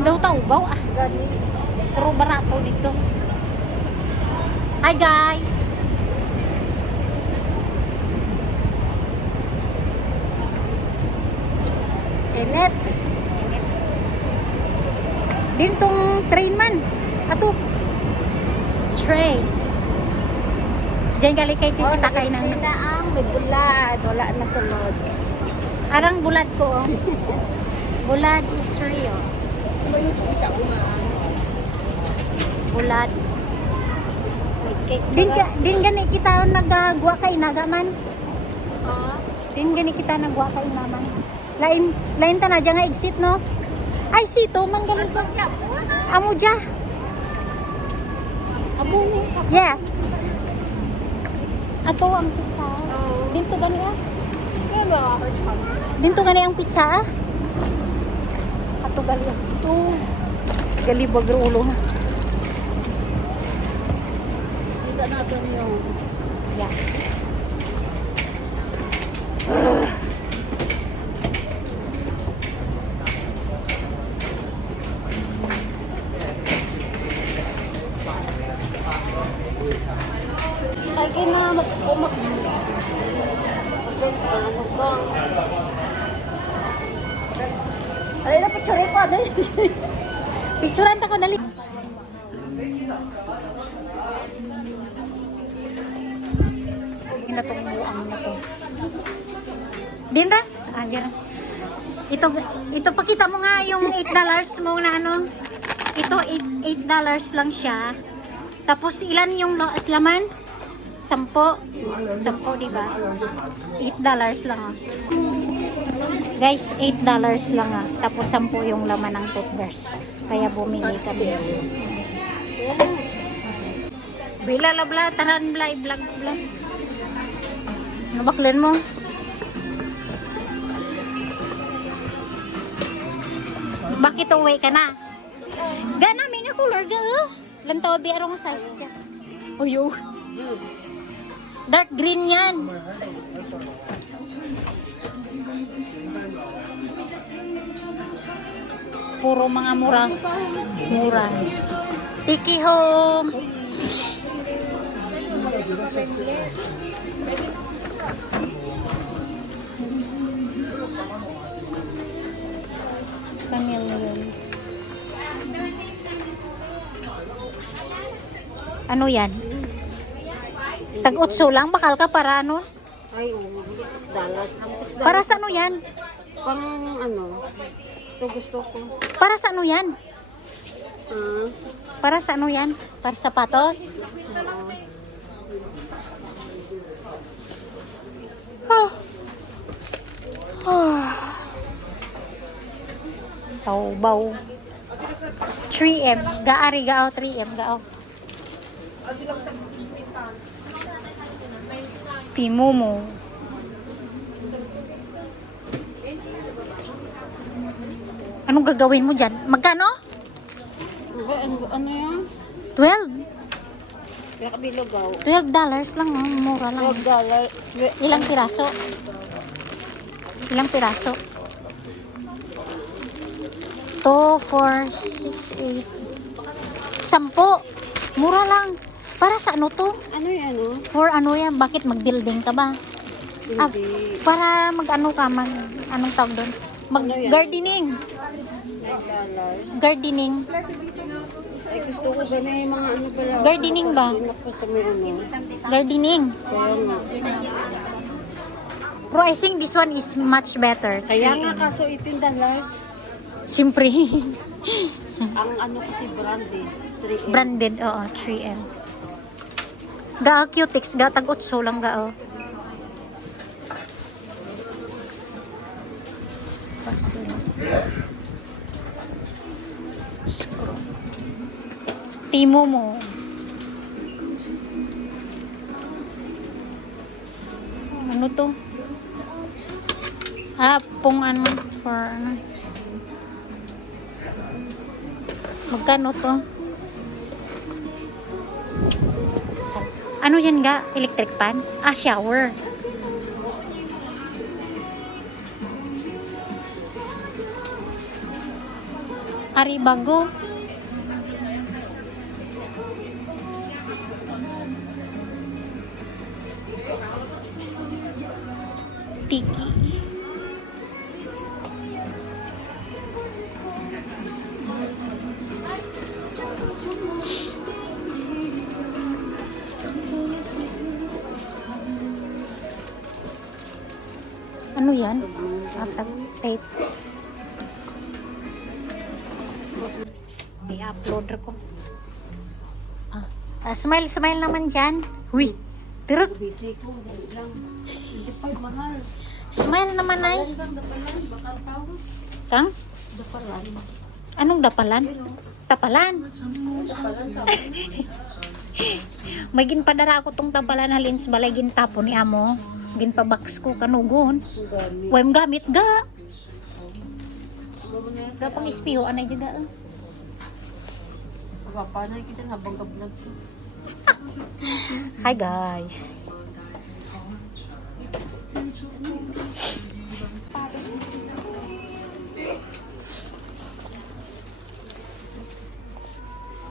daw taubaw ah. Gani. Pero barato dito. Hi guys. Enet. Din tong train man. Ato. Train. Diyan gali kay kita kay nang na ang may bulad. Wala na sulod. arang bulad ko oh. Bulad is real. Bulad. Din gani kita nagagwa kay naga man. Din gani kita nagwa kay naman. Lain ta na dya nga exit no. Ay sito man galis na. Amo dya. Amo ni. Yes. Ato ang pizza. Dinto gani ah. Dinto gani ang pizza ah. Ato gali ah. Ito. Gali bagro ulo na. Kita natin yung. Yes. Ay kina mag-umak. Ay na picture ko dali. Picturean ta ko dali. Inatong buang na to. Din ra? Ah, dyan. Ito pakita mo nga yung $8 mo na ano. Ito $8 lang siya. Tapos ilan yung laman? 10. 10, di ba? $8 lang ah. Guys, $8 lang ah. Tapos 10 yung laman ng toothbrush. Kaya bumili kami. Bila labla, tanan bla, vlog vlog. Nabaklan mo. Bakit uwi ka na? Gana, may nga color ga. Lantaw bi arong size dyan. Uyo. Dark green yan. Puro mga mura. Mura. Tiki home. Chameleon. Ano yan? Tag-utso lang, bakal ka para ano? Ay, $6. Para sa ano yan? Pang ano? Ito gusto ko. Para sa ano yan? Ah. Para sa ano yan? Para sapatos? Oh. Oh. Taubaw. 3M. Gaari gaaw 3M gaaw. Pimumo. Anong gagawin mo dyan? Magkano? Ano yan? 12. Kaya kabilugaw. $12 lang. Oh. Mura lang. $12. Ilang piraso? Ilang piraso? 2, 4, 6, 8. 10. Mura lang. Para sa ano to? Ano yan, oh? For ano yan? Bakit mag-building ka ba? Ah, Hindi. para mag-ano ka? Anong tawag doon? Mag-gardening. $9. Gardening. Ay, gusto ko ba na yung mga ano pala? Gardening ba? Ako sa may ano. Gardening. Kaya nga. Pero I think this one is much better. Kaya nga kaso $18. Siyempre. Ang ano kasi branded. 3M. Branded, oo, 3M. Gao Cutex, ga tag-utso lang gao. Pasil. Screw. Timo mo. Ano to? Pong ano for ano. Magkano to? Ano yan ga? Electric pan? Shower. Ari bago. Tiki. Ano yan? Atag tape. I-upload ko. Smile, smile naman dyan. Huy. Tirot. Busy ko, dali lang. 25 mahal. Smile naman ay. Dapalan, bakal tao. Kang? Dapalan. Anong dapalan? Tapalan. Dapalan sa May ginpadara ako tong tapalan halin sa balay gintapo ni amo. Ginpabox ko kanugon. gani. Huwag gamit ga. Gapang ispiho anay juga. Pagkapanay kita habang ka-vlog. Hi guys.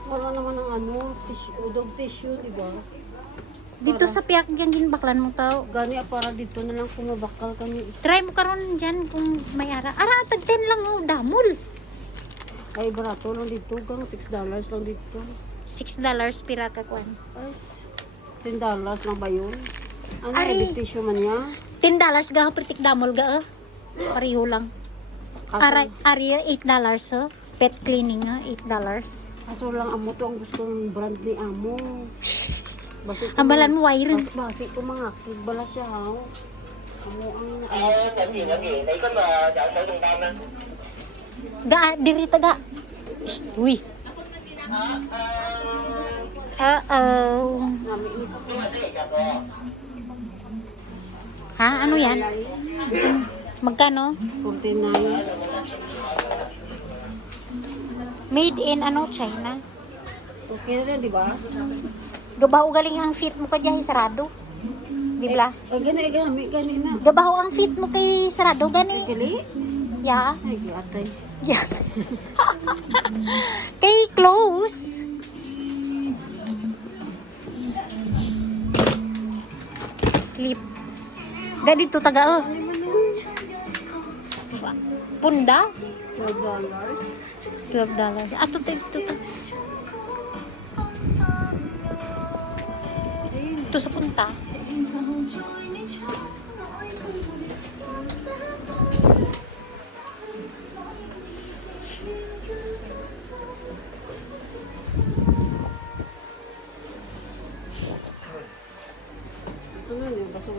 Wala naman ang tissue, dog tissue, di ba? Dito sa piyak yang ginbaklan mo tao. Gani para dito na lang kumabakal kami. Try mo karon dyan kung may ara. Ara, tag 10 lang oh, damol. Ay, barato lang dito. Gang $6 lang dito. $6 pira ka kwan. Ay, $10 lang ba yun? Ano, Ari. dog tissue man niya? $10 ga pritik damol ga Pareho lang. Ara, ari $8 oh. Pet cleaning $8. Kaso lang amo to ang gustong brand ni amo. Basi ko Ambalan mo wire. basi ko mga bala siya ha. Amo ang Ga diri taga. Shh, uy. nami ini Ha, ano yan? Magkano? 49. Made in ano, China. Okay na rin, di ba? Gabaho galing ang fit mo kay sarado. Di ba? Ay, gani na. Gabaho ang fit mo kay sarado gani. Kili? Ya. Ay, atay. Yeah. Kay close. Sleep. Ganito taga Punda. $12. $12. Ato to. Ito sa punta. Ano yun?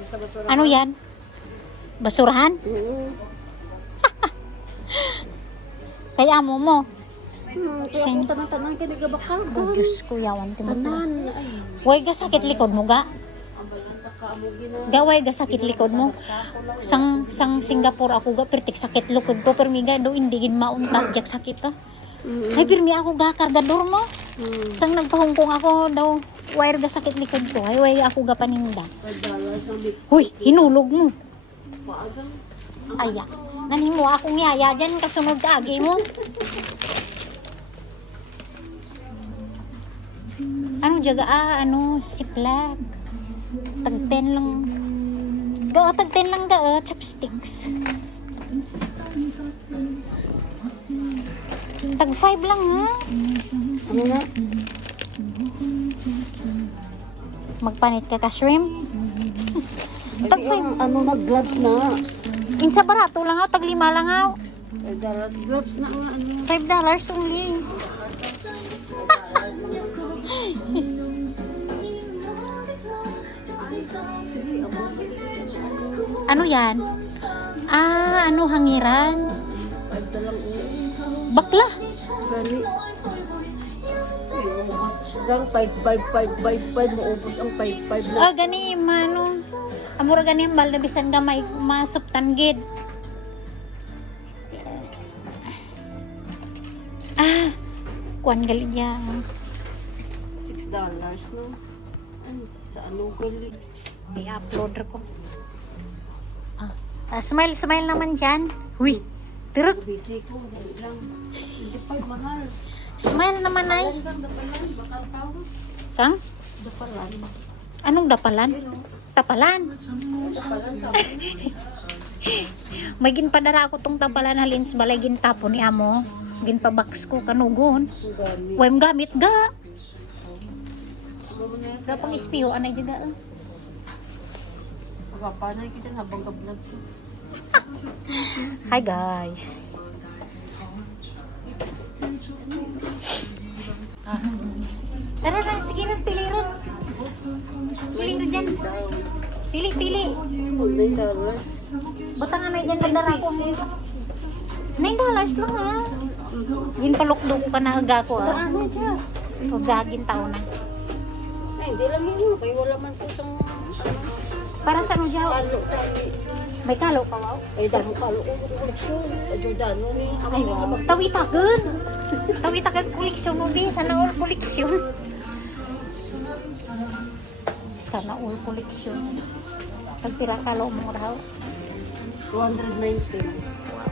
Sa basura. Ano yan? Basurahan? Oo. Kay amo mo. Kaya ako tanang-tanang ka nagabakal ka. Oh, Diyos ko, yawan ti mo. Tanan. Ay, Way ga sakit likod mo ga. ambalan ka amo gina. Gaway ga sakit likod mo. Sang Singapore ako ga pertik sakit likod ko permiga do hindi gin mauntat jak sakit to. Ay pirmi ako ga kargador mo. Sang nagpahungkong ako daw wire ga sakit likod ko. Ay way ako ga paninda. $5 ang bit. Huy, hinulog mo. Paagang. Aya. Nanimo akong yaya dyan kasunod ka agi mo. Ano jaga ano siplag. Tag 10 lang. Tag 10 lang chopsticks. Tag 5 lang ha. Ano na? Magpanit ka shrimp. Tag 5. Ano na, gloves na. Insa barato lang tag 5 lang $5. Gloves na nga. Ano. $5 only. Ano yan? Ano hangiran? $5 lang. Bakla. Gani. Gang 5 maubos ang 5 na. Gani mano. Amura gani mbal na bisan ga may masuptan gid. Kuan gali yan. $6 no? Ay, sa ano gali? I-upload ko. Smile naman dyan. Huy. Tirot. Busy ko, dahil lang. Hindi pa mahal. Smile naman ay. Dapalan, bakal tao. Kang? Dapalan. Anong dapalan? Tapalan. Dapalan sa May ginpadara ako tong tapalan halin sa balay gintapo ni amo. Ginpabox ko kanugon. gamit. Wem gamit ga. Gapang ispiyo anay juga. Pagkapanay kita habang gablog ko. Hi guys. Ah. Tara na, sige rin, pili rin. Pili rin dyan. Pili, pili. $9. Bata nga na dyan, nagdara ko. $9 lang ha. Yun palukdo ko ka na haga ko ah. Ano siya? Hagagin tao na. Ay, hindi lang yun. Kaya wala man po sang Para sa ano dyan? kalo tali. May kalo ka wow? Ay, damo kalo ko. Koleksyon. Adjudano ni. Ay wow. Tawitagan. Tawitagan koleksyon mo di. Sana all koleksyon. Sana all koleksyon. Pagpira kalo mo raw. 290. Wow,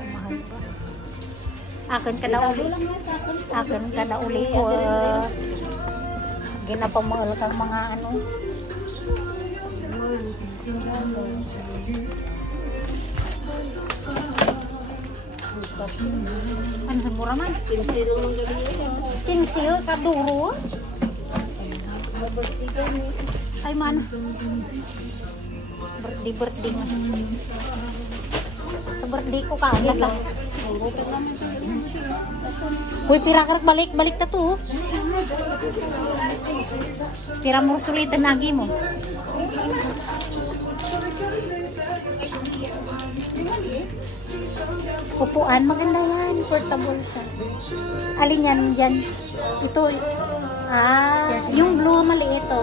mahal ba? Akin ka na uli. Akin ka na uli ko. Ginapamahal kang mga ano. Ano sa mura man? Pinsilo ng gabi yun. Kinsil, kaduro. Ay man. Birthday nga. Sa birthday ko ka. Agad. Uy, pira ka balik na to. Pira mo sulitan lagi mo. Upuan, maganda yan. Portable siya. Alin yan dyan? Ito. Yung blue maliit to.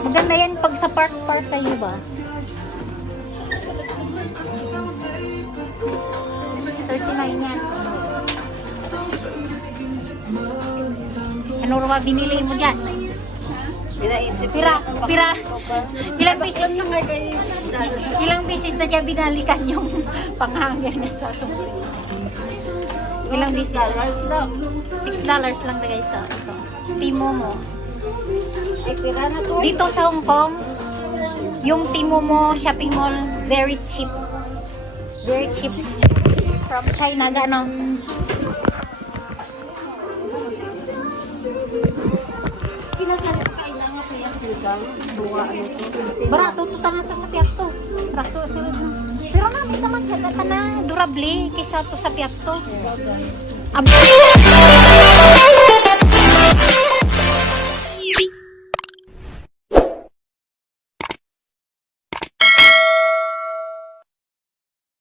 Maganda yan pag sa park kayo ba? 39 yan. Ano ba binili mo dyan? Pinaisip. Pira. Ilang pieces? Na nga kayo $6. Ilang pieces na dyan binalikan yung panghanger niya sa sumuli? Ilang pieces? $6 lang. $6 lang na guys sa ito. Timo mo. Ay, pira na to. Dito sa Hong Kong, yung Timo mo shopping mall, very cheap. Very cheap. From China, gano? Kinakalit ko kailangan kaya tugang. Buwa ano to. Barato to na to sa piyato. Barato sa pero namin naman kagata na durable kaysa to sa piyato.